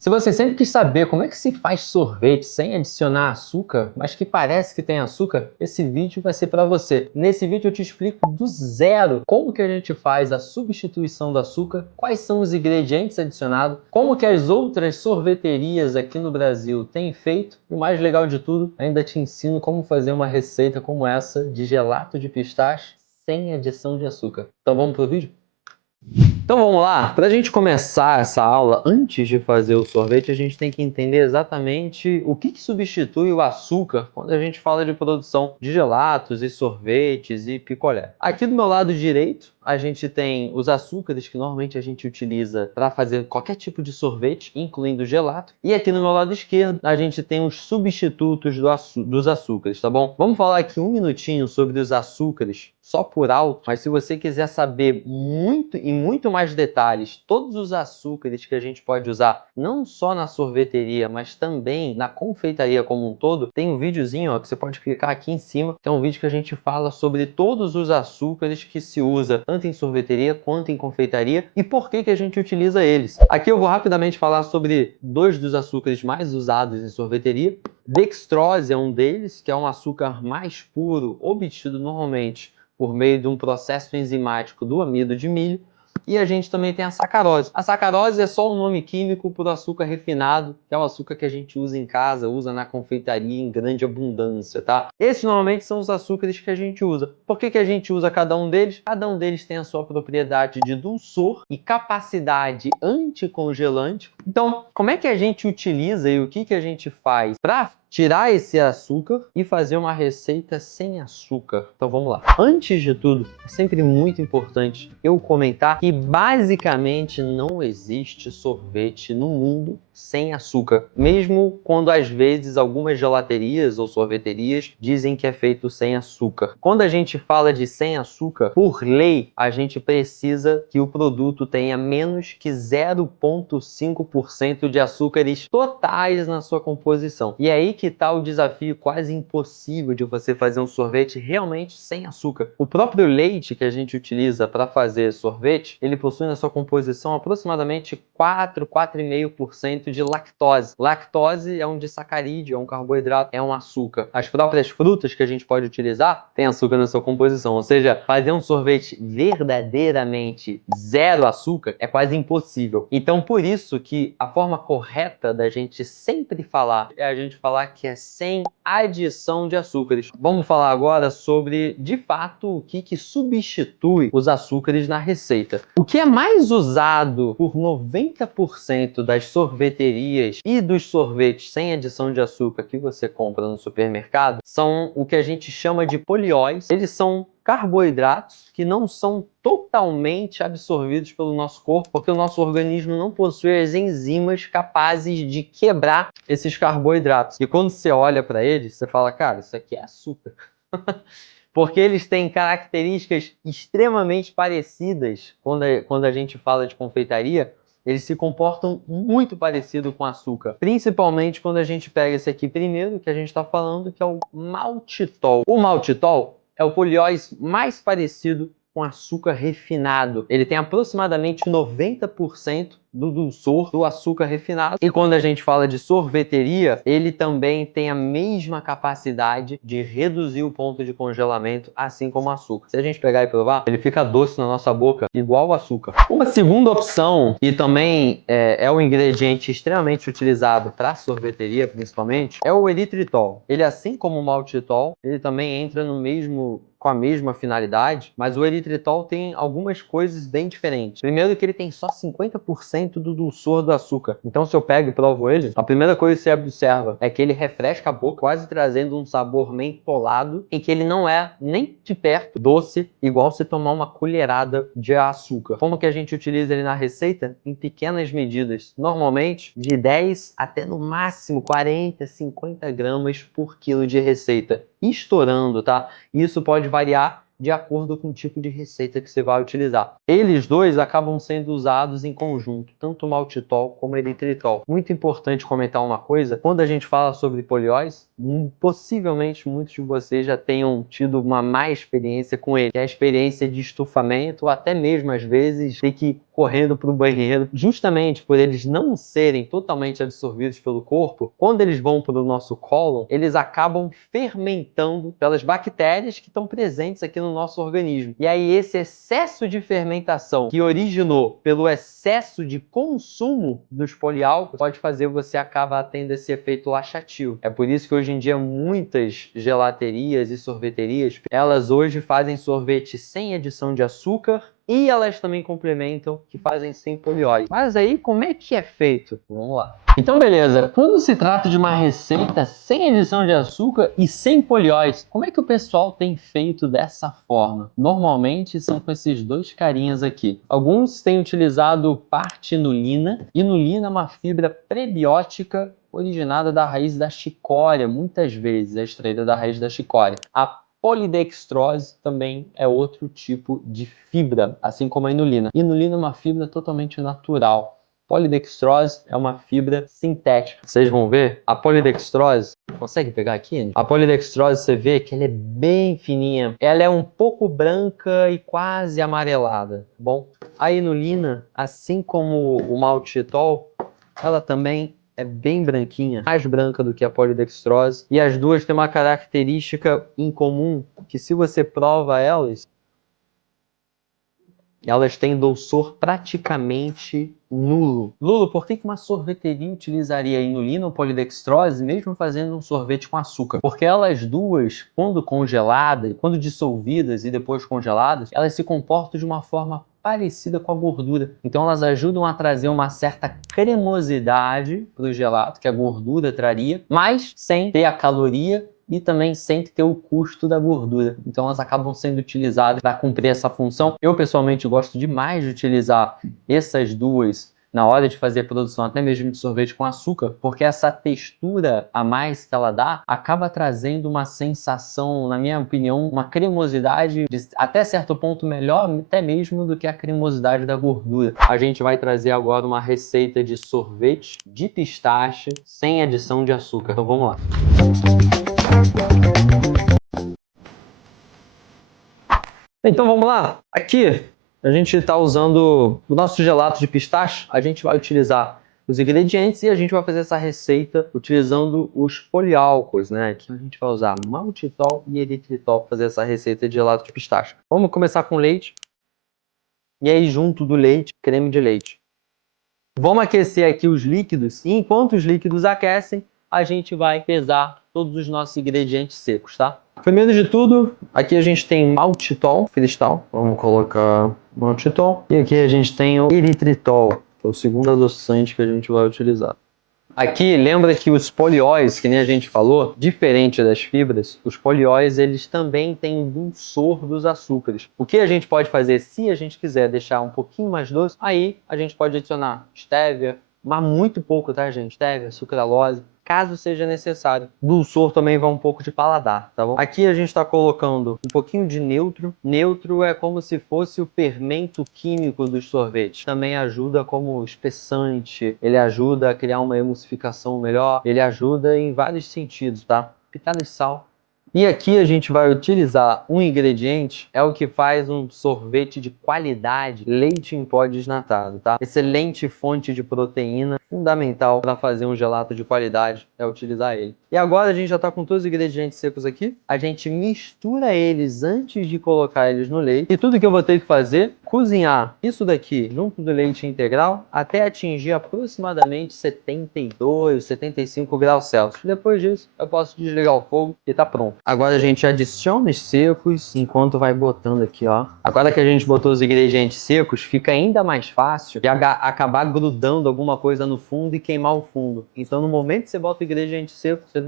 Se você sempre quis saber como é que se faz sorvete sem adicionar açúcar, mas que parece que tem açúcar, esse vídeo vai ser para você. Nesse vídeo eu te explico do zero como que a gente faz a substituição do açúcar, quais são os ingredientes adicionados, como que as outras sorveterias aqui no Brasil têm feito, e o mais legal de tudo, ainda te ensino como fazer uma receita como essa de gelato de pistache sem adição de açúcar. Então vamos pro vídeo? Então vamos lá, para a gente começar essa aula, antes de fazer o sorvete, a gente tem que entender exatamente o que substitui o açúcar quando a gente fala de produção de gelatos e sorvetes e picolé. Aqui do meu lado direito, a gente tem os açúcares que normalmente a gente utiliza para fazer qualquer tipo de sorvete, incluindo gelato. E aqui no meu lado esquerdo, a gente tem os substitutos dos açúcares, tá bom? Vamos falar aqui um minutinho sobre os açúcares, só por alto, mas se você quiser saber muito mais detalhes, todos os açúcares que a gente pode usar, não só na sorveteria, mas também na confeitaria como um todo, tem um videozinho, ó, que você pode clicar aqui em cima, que é um vídeo que a gente fala sobre todos os açúcares que se usa, tanto em sorveteria quanto em confeitaria, e por que a gente utiliza eles. Aqui eu vou rapidamente falar sobre dois dos açúcares mais usados em sorveteria. Dextrose é um deles, que é um açúcar mais puro, obtido normalmente por meio de um processo enzimático do amido de milho. E a gente também tem a sacarose. A sacarose é só um nome químico para o açúcar refinado, que é o açúcar que a gente usa em casa, usa na confeitaria em grande abundância, tá? Esses normalmente são os açúcares que a gente usa. Por que a gente usa cada um deles? Cada um deles tem a sua propriedade de dulçor e capacidade anticongelante. Então, como é que a gente utiliza e o que a gente faz para tirar esse açúcar e fazer uma receita sem açúcar? Então vamos lá. Antes de tudo, é sempre muito importante eu comentar que basicamente não existe sorvete no mundo sem açúcar, mesmo quando às vezes algumas gelaterias ou sorveterias dizem que é feito sem açúcar. Quando a gente fala de sem açúcar, por lei, a gente precisa que o produto tenha menos que 0,5% de açúcares totais na sua composição. E é aí que está o desafio quase impossível de você fazer um sorvete realmente sem açúcar. O próprio leite que a gente utiliza para fazer sorvete, ele possui na sua composição aproximadamente 4,5% de lactose. Lactose é um disacarídeo, é um carboidrato, é um açúcar. As próprias frutas que a gente pode utilizar têm açúcar na sua composição, ou seja, fazer um sorvete verdadeiramente zero açúcar é quase impossível. Então, por isso que a forma correta da gente sempre falar é a gente falar que é sem adição de açúcares. Vamos falar agora sobre, de fato, o que substitui os açúcares na receita. O que é mais usado por 90% das sorveterias e dos sorvetes sem adição de açúcar que você compra no supermercado são o que a gente chama de polióis. Eles são carboidratos que não são totalmente absorvidos pelo nosso corpo, porque o nosso organismo não possui as enzimas capazes de quebrar esses carboidratos. E quando você olha para eles, você fala, cara, isso aqui é açúcar. Porque eles têm características extremamente parecidas quando a gente fala de confeitaria. Eles se comportam muito parecido com açúcar, principalmente quando a gente pega esse aqui primeiro, que a gente está falando, que é o maltitol. O maltitol é o polióis mais parecido com açúcar refinado. Ele tem aproximadamente 90% do dulçor do açúcar refinado. E quando a gente fala de sorveteria, ele também tem a mesma capacidade de reduzir o ponto de congelamento, assim como o açúcar. Se a gente pegar e provar, ele fica doce na nossa boca, igual o açúcar. Uma segunda opção, e também é um ingrediente extremamente utilizado para sorveteria, principalmente, é o eritritol. Ele, assim como o maltitol, ele também entra com a mesma finalidade, mas o eritritol tem algumas coisas bem diferentes. Primeiro que ele tem só 50% do dulçor do açúcar. Então se eu pego e provo ele, a primeira coisa que você observa é que ele refresca a boca, quase trazendo um sabor mentolado, em que ele não é nem de perto doce, igual você tomar uma colherada de açúcar. Como que a gente utiliza ele na receita? Em pequenas medidas, normalmente de 10 até no máximo 40, 50 gramas por quilo de receita. Estourando, tá? Isso pode variar de acordo com o tipo de receita que você vai utilizar. Eles dois acabam sendo usados em conjunto, tanto o maltitol como o eritritol. Muito importante comentar uma coisa, quando a gente fala sobre polióis, possivelmente muitos de vocês já tenham tido uma má experiência com ele, que é a experiência de estufamento, ou até mesmo às vezes ter que correndo para o banheiro, justamente por eles não serem totalmente absorvidos pelo corpo, quando eles vão para o nosso cólon, eles acabam fermentando pelas bactérias que estão presentes aqui no nosso organismo. E aí esse excesso de fermentação que originou pelo excesso de consumo dos poliálcools pode fazer você acabar tendo esse efeito laxativo. É por isso que hoje em dia muitas gelaterias e sorveterias, elas hoje fazem sorvete sem adição de açúcar e elas também complementam que fazem sem poliólise. Mas aí como é que é feito? Vamos lá. Então beleza, quando se trata de uma receita sem adição de açúcar e sem poliólise, como é que o pessoal tem feito dessa forma? Normalmente são com esses dois carinhas aqui. Alguns têm utilizado parte inulina. Inulina é uma fibra prebiótica originada da raiz da chicória, muitas vezes é extraída da raiz da chicória. A polidextrose também é outro tipo de fibra, assim como a inulina. Inulina é uma fibra totalmente natural. Polidextrose é uma fibra sintética. Vocês vão ver, a polidextrose, consegue pegar aqui, Andy? A polidextrose, você vê que ela é bem fininha. Ela é um pouco branca e quase amarelada, tá bom? A inulina, assim como o maltitol, ela também é bem branquinha, mais branca do que a polidextrose. E as duas têm uma característica em comum, que se você prova elas têm doçor praticamente nulo. Lulo, por que uma sorveteria utilizaria inulina ou polidextrose mesmo fazendo um sorvete com açúcar? Porque elas duas, quando congeladas, quando dissolvidas e depois congeladas, elas se comportam de uma forma parecida com a gordura. Então elas ajudam a trazer uma certa cremosidade para o gelato, que a gordura traria, mas sem ter a caloria e também sem ter o custo da gordura. Então elas acabam sendo utilizadas para cumprir essa função. Eu pessoalmente gosto demais de utilizar essas duas na hora de fazer a produção até mesmo de sorvete com açúcar, porque essa textura a mais que ela dá acaba trazendo uma sensação, na minha opinião, uma cremosidade até certo ponto melhor até mesmo do que a cremosidade da gordura. A gente vai trazer agora uma receita de sorvete de pistache sem adição de açúcar. Então vamos lá. Então vamos lá. Aqui a gente está usando o nosso gelato de pistache. A gente vai utilizar os ingredientes e a gente vai fazer essa receita utilizando os poliálcools, né? Aqui a gente vai usar maltitol e eritritol para fazer essa receita de gelato de pistache. Vamos começar com leite. E aí junto do leite, creme de leite. Vamos aquecer aqui os líquidos e enquanto os líquidos aquecem, a gente vai pesar todos os nossos ingredientes secos, tá? Primeiro de tudo, aqui a gente tem maltitol, cristal. Vamos colocar maltitol. E aqui a gente tem o eritritol, que é o segundo adoçante que a gente vai utilizar. Aqui, lembra que os polióis, que nem a gente falou, diferente das fibras, os polióis, eles também têm o dulçor dos açúcares. O que a gente pode fazer, se a gente quiser deixar um pouquinho mais doce, aí a gente pode adicionar stevia, mas muito pouco, tá, gente? Stevia, sucralose, caso seja necessário. Dulçor também vai um pouco de paladar, tá bom? Aqui a gente está colocando um pouquinho de neutro. Neutro é como se fosse o fermento químico dos sorvetes. Também ajuda como espessante, ele ajuda a criar uma emulsificação melhor, ele ajuda em vários sentidos, tá? Pitada de sal. E aqui a gente vai utilizar um ingrediente, é o que faz um sorvete de qualidade, leite em pó desnatado, tá? Excelente fonte de proteína, fundamental para fazer um gelato de qualidade, é utilizar ele. E agora a gente já está com todos os ingredientes secos aqui, a gente mistura eles antes de colocar eles no leite. E tudo que eu vou ter que fazer, cozinhar isso daqui junto do leite integral até atingir aproximadamente 72, 75 graus Celsius. Depois disso, eu posso desligar o fogo e tá pronto. Agora a gente adiciona os secos enquanto vai botando aqui, ó. Agora que a gente botou os ingredientes secos, fica ainda mais fácil de acabar grudando alguma coisa no fundo e queimar o fundo. Então no momento que você bota o ingrediente seco, você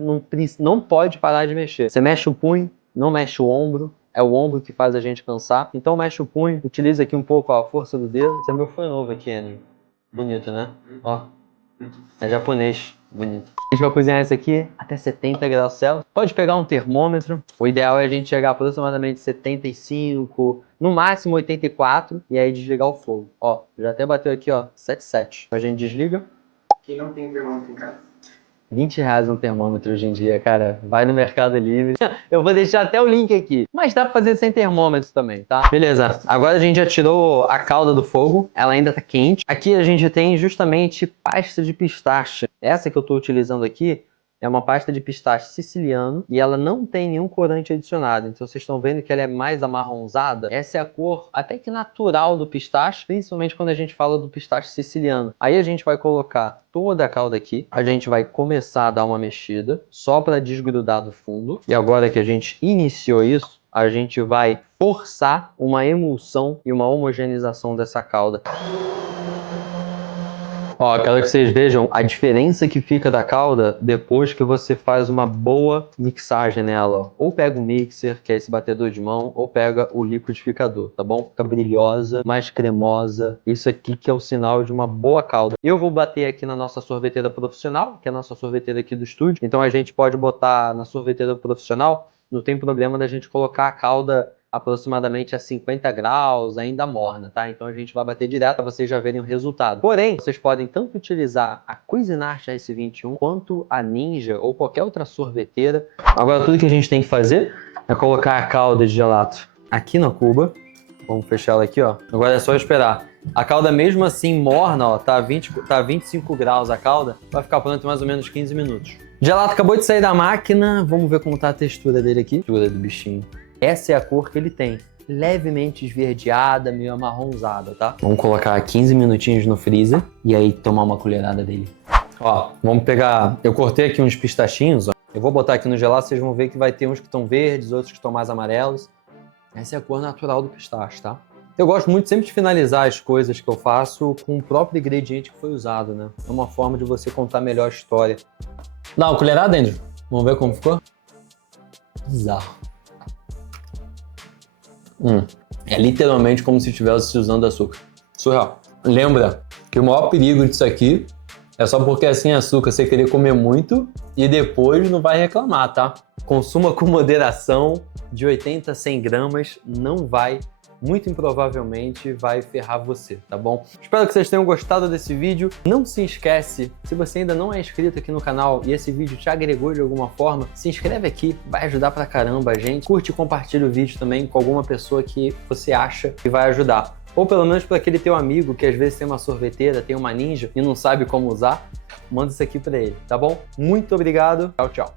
não pode parar de mexer. Você mexe o punho, não mexe o ombro. É o ombro que faz a gente cansar. Então mexe o punho, utiliza aqui um pouco ó, a força do dedo. Esse é meu fone novo aqui, Anny. Bonito, né? Ó, é japonês. Bonito. A gente vai cozinhar isso aqui até 70 graus Celsius. Pode pegar um termômetro. O ideal é a gente chegar aproximadamente 75, no máximo 84, e aí desligar o fogo. Ó, já até bateu aqui, ó, 77. A gente desliga. Quem não tem termômetro em casa? R$ 20 um termômetro hoje em dia, cara. Vai no Mercado Livre. Eu vou deixar até o link aqui. Mas dá pra fazer sem termômetro também, tá? Beleza. Agora a gente já tirou a calda do fogo. Ela ainda tá quente. Aqui a gente tem justamente pasta de pistache. Essa que eu tô utilizando aqui é uma pasta de pistache siciliano e ela não tem nenhum corante adicionado. Então vocês estão vendo que ela é mais amarronzada. Essa é a cor até que natural do pistache, principalmente quando a gente fala do pistache siciliano. Aí a gente vai colocar toda a calda aqui. A gente vai começar a dar uma mexida só para desgrudar do fundo. E agora que a gente iniciou isso, a gente vai forçar uma emulsão e uma homogeneização dessa calda. Ó, quero que vocês vejam a diferença que fica da calda depois que você faz uma boa mixagem nela. Ó. Ou pega o mixer, que é esse batedor de mão, ou pega o liquidificador, tá bom? Fica brilhosa, mais cremosa. Isso aqui que é o sinal de uma boa calda. Eu vou bater aqui na nossa sorveteira profissional, que é a nossa sorveteira aqui do estúdio. Então a gente pode botar na sorveteira profissional, não tem problema da gente colocar a calda aproximadamente a 50 graus, ainda morna, tá? Então a gente vai bater direto para vocês já verem o resultado. Porém, vocês podem tanto utilizar a Cuisinart S21 quanto a Ninja ou qualquer outra sorveteira. Agora tudo que a gente tem que fazer é colocar a calda de gelato aqui na cuba. Vamos fechar ela aqui, ó. Agora é só esperar. A calda mesmo assim morna, ó, tá 25 graus a calda, vai ficar pronto em mais ou menos 15 minutos. O gelato acabou de sair da máquina, vamos ver como tá a textura dele aqui. Textura do bichinho. Essa é a cor que ele tem, levemente esverdeada, meio amarronzada, tá? Vamos colocar 15 minutinhos no freezer e aí tomar uma colherada dele. Ó, vamos pegar... Eu cortei aqui uns pistachinhos, ó. Eu vou botar aqui no gelato, vocês vão ver que vai ter uns que estão verdes, outros que estão mais amarelos. Essa é a cor natural do pistache, tá? Eu gosto muito sempre de finalizar as coisas que eu faço com o próprio ingrediente que foi usado, né? É uma forma de você contar melhor a história. Dá uma colherada, Andrew? Vamos ver como ficou? Bizarro. É literalmente como se estivesse usando açúcar. Surreal. Lembra que o maior perigo disso aqui é só porque é sem açúcar você querer comer muito e depois não vai reclamar, tá? Consuma com moderação, de 80 a 100 gramas, não vai, muito improvavelmente vai ferrar você, tá bom? Espero que vocês tenham gostado desse vídeo. Não se esquece, se você ainda não é inscrito aqui no canal e esse vídeo te agregou de alguma forma, se inscreve aqui, vai ajudar pra caramba a gente. Curte e compartilha o vídeo também com alguma pessoa que você acha que vai ajudar. Ou pelo menos para aquele teu amigo que às vezes tem uma sorveteira, tem uma Ninja e não sabe como usar, manda isso aqui para ele, tá bom? Muito obrigado, tchau, tchau.